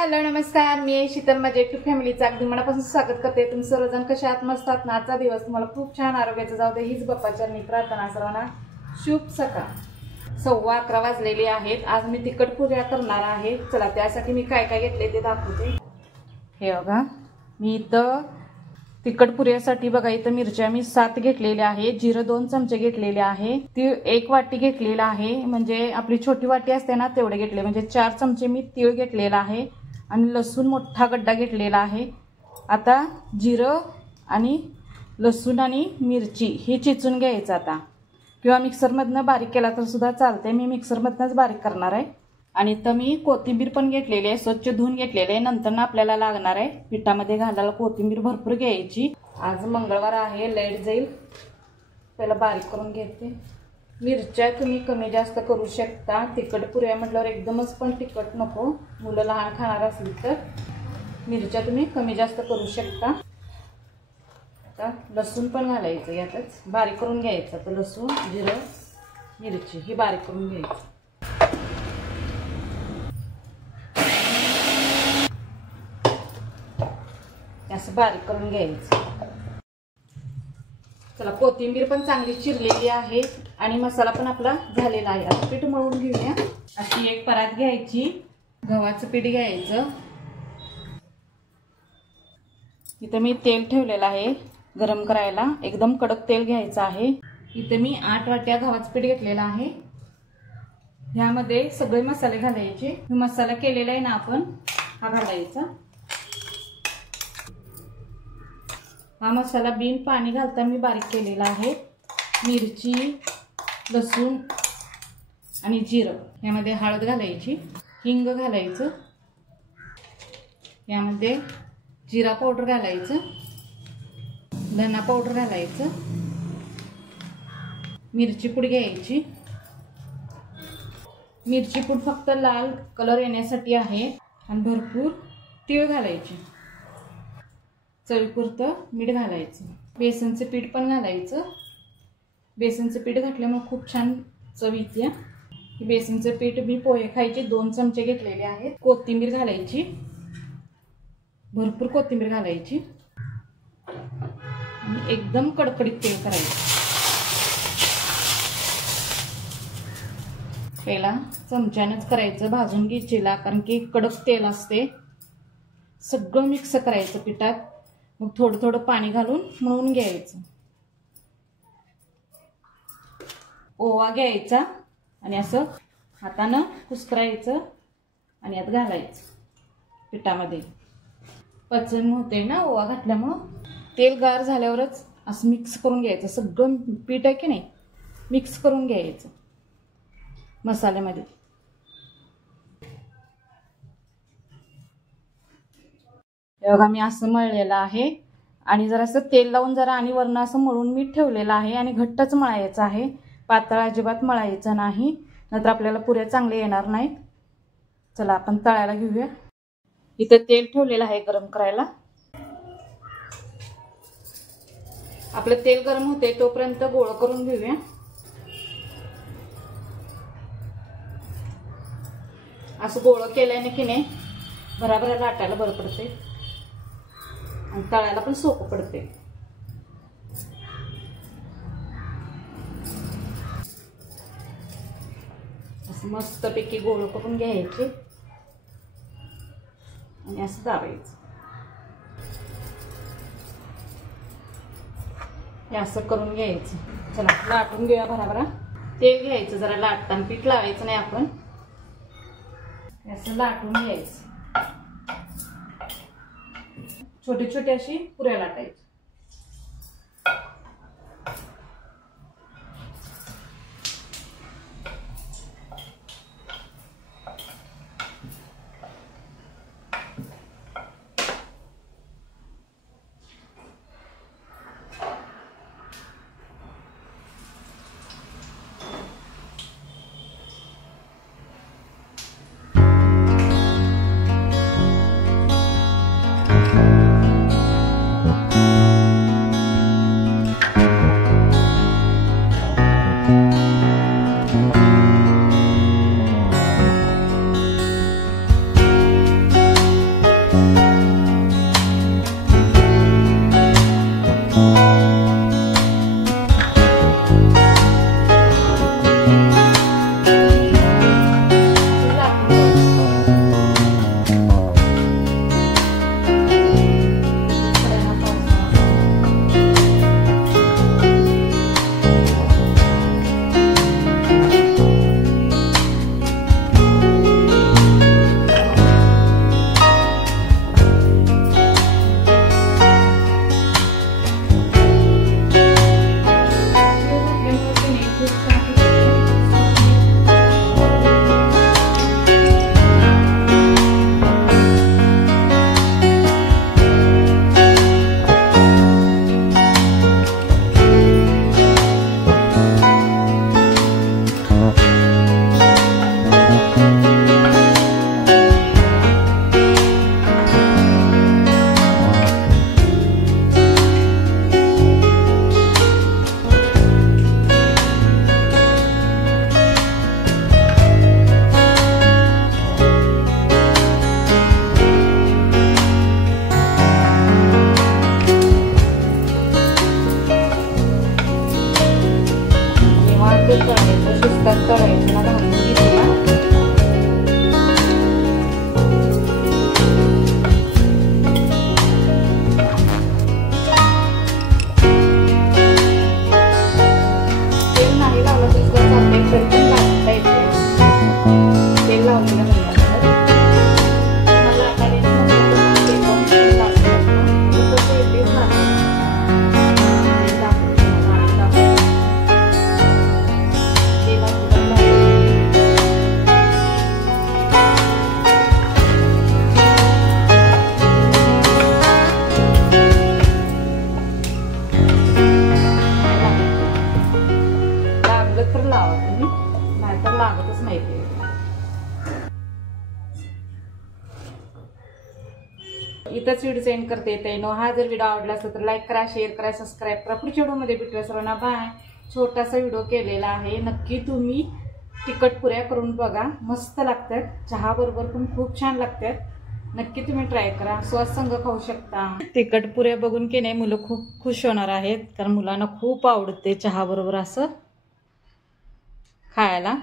Hello नमस्कार, मी शीतल माझ्या YouTube फॅमिलीचं अगदी मनापासून स्वागत करते। तुम्ही सर्वजण कशा आहात? मस्त आहात ना? आजचा दिवस तुम्हाला खूप छान आरोग्याचा जाऊ दे हीच बाप्पाच्या प्रार्थना। सर्वांना शुभ सकाळ। 11:15 वाजलेले आहेत। आज मी तिखट पुऱ्या करणार आहे। चला त्यासाठी मी काय काय घेतले ते दाखवते। हे बघा, मी इथं तिखट पुऱ्यासाठी बघा इथं मिरच्या मी 7 घेतलेल्या आहे, जिरं 2 चमचे घेतलेले आहे, तीळ 1 वाटी घेतलेला आहे, म्हणजे आपली छोटी वाटी असते ना तेवढे घेतले, म्हणजे 4 चमचे मी तीळ घेतलेला आहे आणि लसूण मोठा गड्डा घेतलेला आहे। आता जिरं आणि लसूण आणि मिरची हे चिचून घ्यायचं आता, किंवा मिक्सरमधनं बारीक केला तर सुद्धा चालते। मी मिक्सरमधनंच बारीक करणार आहे। आणि तर मी कोथिंबीर पण घेतलेली आहे, स्वच्छ धुवून घेतलेली आहे। नंतर ना आपल्याला लागणार आहे पिठामध्ये घालायला कोथिंबीर भरपूर घ्यायची। आज मंगळवार आहे, लाईट जाईल, पहिला बारीक करून घेते। मिरच्या तुम्ही कमी जास्त करू शकता। तिखट पुऱ्या म्हटल्यावर एकदमच पण तिखट नको, मुलं लहान खाणार असली तर मिरच्या तुम्ही कमी जास्त करू शकता। आता लसूण पण घालायचं, यातच बारीक करून घ्यायचं। तर लसूण, जिरं, मिरची ही बारीक करून घ्यायची। असं बारीक करून घ्यायचं। चला, कोथिंबीर पण चांगली चिरलेली आहे आणि मसाला पण आपला झालेला आहे। आता पीठ मळून घेऊया। अशी एक परात घ्यायची, गव्हाचं पीठ घ्यायचं। इथं मी तेल ठेवलेलं आहे गरम करायला, एकदम कडक तेल घ्यायचं आहे। इथं मी 8 वाट्या गव्हाचं पीठ घेतलेलं आहे। ह्यामध्ये सगळे मसाले घालायचे। मसाला केलेला आहे ना आपण, हा घालायचा। हा मसाला बिन पाणी घालता मी बारीक केलेला आहे। मिरची, लसूण आणि जिरं, यामध्ये हळद घालायची, हिंग घालायचं, यामध्ये जिरा पावडर घालायचं, धना पावडर घालायचं, मिरची पूड घ्यायची। मिरची पूड फक्त लाल कलर येण्यासाठी आहे। आणि भरपूर तीळ घालायचे, चवीपुरतं मीठ घालायचं, बेसनचं पीठ पण घालायचं। बेसनचं पीठ घातल्यामुळे खूप छान चव येते। बेसनचं पीठ मी पोहे खायचे 2 चमचे घेतलेले आहेत। कोथिंबीर घालायची, भरपूर कोथिंबीर घालायची आणि एकदम कडकडीत तेल करायचं। पहिला चमच्यानेच करायचं, भाजून घ्यायचीला, कारण की कडक तेल असते। सगळं मिक्स करायचं पिठात, मग थोडं थोडं पाणी घालून मळून घ्यायचं। ओवा घ्यायचा आणि असं हातानं कुस्करायचं आणि यात घालायचं पिठामध्ये। पचन होते ना ओवा घातल्यामुळं। तेल गार झाल्यावरच असं मिक्स करून घ्यायचं। सगळं पीठ आहे की नाही मिक्स करून घ्यायचं मसाल्यामध्ये। बघा मी असं मळलेलं आहे आणि जरासं तेल लावून जरा आणि वरण असं मळून मी ठेवलेलं आहे। आणि घट्टच मळायचं आहे, पातळ अजिबात मळायचं नाही, नाहीतर आपल्याला पुऱ्या चांगल्या येणार नाहीत। चला आपण तळायला घेऊया। इथं तेल ठेवलेलं आहे गरम करायला। आपलं तेल गरम होते तोपर्यंत गोळ करून घेऊया। असं गोळ केल्याने की नाही भराभरा लाटायला बरं पडते आणि तळायला पण सोपं पडते। असं मस्तपैकी गोळ करून घ्यायचे आणि असं दाबायचं। हे असं करून घ्यायचं। चला लाटून घेऊया भराभरा। तेल घ्यायचं जरा लाटताना, पीठ लावायचं नाही आपण, असं लाटून घ्यायचं। छोटी छोटी अशी पुऱ्या लाटायची। तुम्ही, नाहीतर लागतच नाही ते. इथंच व्हिडिओ सेंड करते येते. हा जर व्हिडिओ आवडला असेल तर लाईक करा, शेअर करा, सबस्क्राईब करा. पुढच्या व्हिडिओमध्ये भेटूया सर्वांना. बाय. छोटासा व्हिडिओ केलेला आहे, नक्की तुम्ही तिखट पुऱ्या करून बघा, मस्त लागतात. चहा बरोबर पण खूप छान लागतात. नक्की तुम्ही ट्राय करा. सॉस संग खाऊ शकता. तिखट पुऱ्या बघून की नाही मुलं खूप खुश होणार आहेत, कारण मुलांना खूप आवडते चहा बरोबर असं खायला.